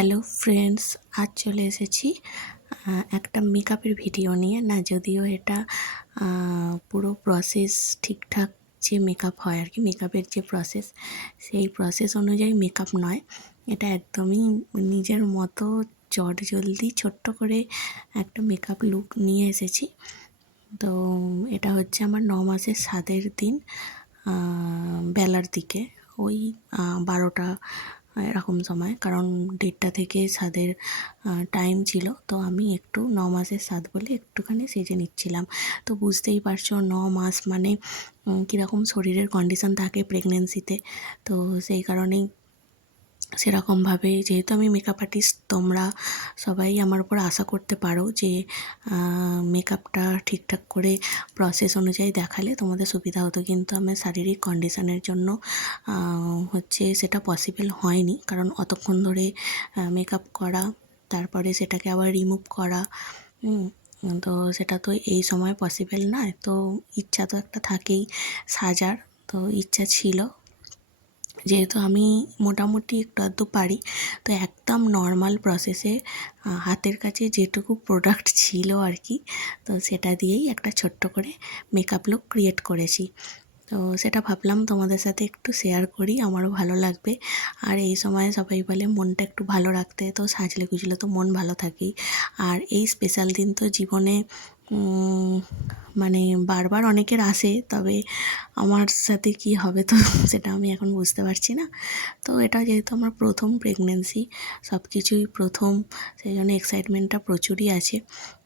Hello friends, আজ চলে এসেছি একটা মেকআপের ভিডিও নিয়ে। না, যদিও এটা পুরো প্রসেস ঠিকঠাক যে মেকআপ হয় আর কি, মেকআপের যে প্রসেস সেই প্রসেস অনুযায়ী মেকআপ নয়। এটা একদমই নিজের মতো চটজলদি ছোট্ট করে একটা মেকআপ লুক নিয়ে এসেছি। তো এটা হচ্ছে আমার 9 মাসের স্বাদের দিন বেলার দিকে, ওই 12টা এরকম সময়, কারণ 1:30 থেকে স্বাদের টাইম ছিল। তো আমি একটু 9 মাসের স্বাদ বলে একটুখানি সেজে নিচ্ছিলাম। তো বুঝতেই পারছো 9 মাস মানে কীরকম শরীরের কন্ডিশন থাকে প্রেগনেন্সিতে। তো সেই কারণেই সেরকমভাবে, যেহেতু আমি মেকআপ আর্টিস্ট, তোমরা সবাই আমার উপর আশা করতে পারো যে মেকআপটা ঠিকঠাক করে প্রসেস অনুযায়ী দেখালে তোমাদের সুবিধা হতো। কিন্তু আমার শারীরিক কন্ডিশনের জন্য হচ্ছে সেটা পসিবল হয়নি, কারণ অতক্ষণ ধরে মেকআপ করা, তারপরে সেটাকে আবার রিমুভ করা, তো সেটা তো এই সময় পসিবল নয়। তো ইচ্ছা তো একটা থাকেই সাজার, তো ইচ্ছা ছিল। যেহেতু আমি মোটামুটি একটু আধটু পারি, তো একদম নর্মাল প্রসেসে হাতের কাছে যেটুকু প্রোডাক্ট ছিল আর কি, তো সেটা দিয়েই একটা ছোট্ট করে মেকআপ লুক ক্রিয়েট করেছি। তো সেটা ভাবলাম তোমাদের সাথে একটু শেয়ার করি, আমারও ভালো লাগবে। আর এই সময় সবাই বলে মনটা একটু ভালো রাখতে, তো সাজলে গুজলে তো মন ভালো থাকেই। আর এই স্পেশাল দিন তো জীবনে মানে বারবার অনেকের আসে, তবে আমার সাথে কি হবে তো সেটা আমি এখন বুঝতে পারছি না। তো এটা যেহেতু আমার প্রথম প্রেগনেন্সি, সব কিছুই প্রথম, সেই জন্য এক্সাইটমেন্টটা প্রচুরই আছে।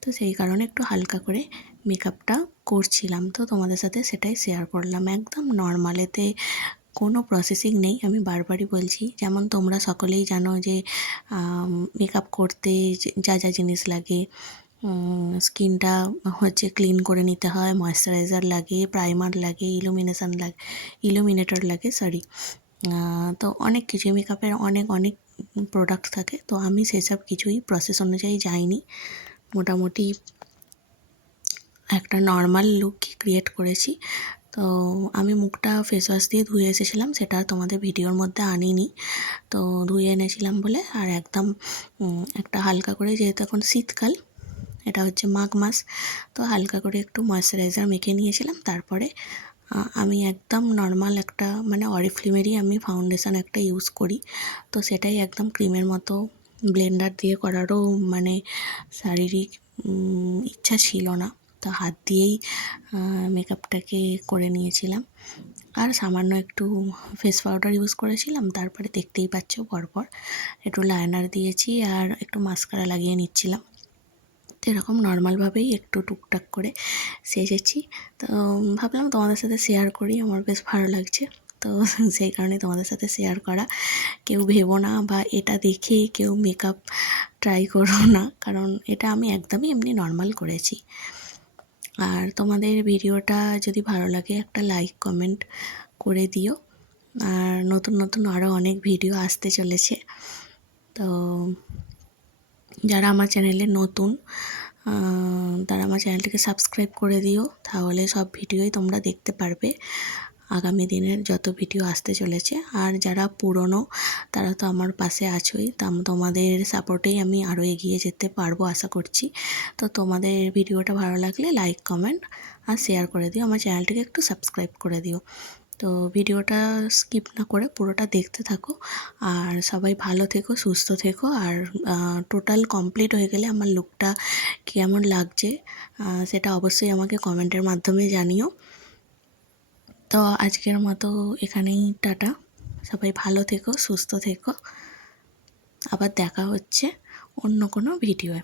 তো সেই কারণে একটু হালকা করে মেকআপটা করছিলাম, তো তোমাদের সাথে সেটাই শেয়ার করলাম। একদম নর্মাল, এতে কোনো প্রসেসিং নেই। আমি বারবারই বলছি, যেমন তোমরা সকলেই জানো যে মেকআপ করতে যা যা জিনিস লাগে, স্কিনটা হচ্ছে ক্লিন করে নিতে হয়, ময়েশ্চারাইজার লাগে, প্রাইমার লাগে, ইলুমিনেটর লাগে, তো অনেক কিছু মেকআপের অনেক অনেক প্রোডাক্ট থাকে। তো আমি সেসব কিছুই প্রসেস অনুযায়ী যাইনি, মোটামুটি একটা নর্মাল লুক ক্রিয়েট করেছি। তো আমি মুখটা ফেস ওয়াশ দিয়ে ধুয়ে এসেছিলাম, সেটা তোমাদের ভিডিওর মধ্যে আনিনি। তো ধুয়ে এনেছিলাম বলে, আর একদম একটা হালকা করে, যেহেতু এখন শীতকাল, এটা হচ্ছে মাঘ মাস, তো হালকা করে একটু ময়েশ্চারাইজার মেখে নিয়েছিলাম। তারপরে আমি একদম নর্মাল একটা মানে অরিফ্লেমেরই আমি ফাউন্ডেশন একটা ইউজ করি, তো সেটাই একদম ক্রিমের মতো, ব্লেন্ডার দিয়ে করারও মানে শারীরিক ইচ্ছা ছিল না, তো হাত দিয়েই মেকআপটাকে করে নিয়েছিলাম। আর সামান্য একটু ফেস পাউডার ইউজ করেছিলাম, তারপরে দেখতেই পাচ্ছ পরপর একটু লাইনার দিয়েছি আর একটু মাস্কারা লাগিয়ে নিচ্ছিলাম। তো এরকম নর্মালভাবেই একটু টুকটাক করে সেজেছি। তো ভাবলাম তোমাদের সাথে শেয়ার করি, আমার বেশ ভালো লাগছে, তো সেই কারণে তোমাদের সাথে শেয়ার করা। কেউ ভেবো না বা এটা দেখেই কেউ মেকআপ ট্রাই করো না, কারণ এটা আমি একদমই এমনি নর্মাল করেছি। আর তোমাদের ভিডিওটা যদি ভালো লাগে একটা লাইক কমেন্ট করে দিও। আর নতুন নতুন আরও অনেক ভিডিও আসতে চলেছে, তো যারা আমার চ্যানেলে নতুন তারা আমার চ্যানেলটিকে সাবস্ক্রাইব করে দিও, তাহলে সব ভিডিওই তোমরা দেখতে পারবে, আগামী দিনের যত ভিডিও আসতে চলেছে। আর যারা পুরনো, তারা তো আমার পাশে আছোই, তোমাদের সাপোর্টেই আমি আরও এগিয়ে যেতে পারবো আশা করছি। তো তোমাদের ভিডিওটা ভালো লাগলে লাইক কমেন্ট আর শেয়ার করে দিও, আমার চ্যানেলটিকে একটু সাবস্ক্রাইব করে দিও। তো ভিডিওটা স্কিপ না করে পুরোটা দেখতে থাকো, আর সবাই ভালো থেকো, সুস্থ থেকো। আর টোটাল কমপ্লিট হয়ে গেলে আমার লুকটা কেমন লাগছে সেটা অবশ্যই আমাকে কমেন্টের মাধ্যমে জানিও। তো আজকের মতো এখানেই টাটা, সবাই ভালো থেকো, সুস্থ থেকো, আবার দেখা হচ্ছে অন্য কোনো ভিডিওয়ে।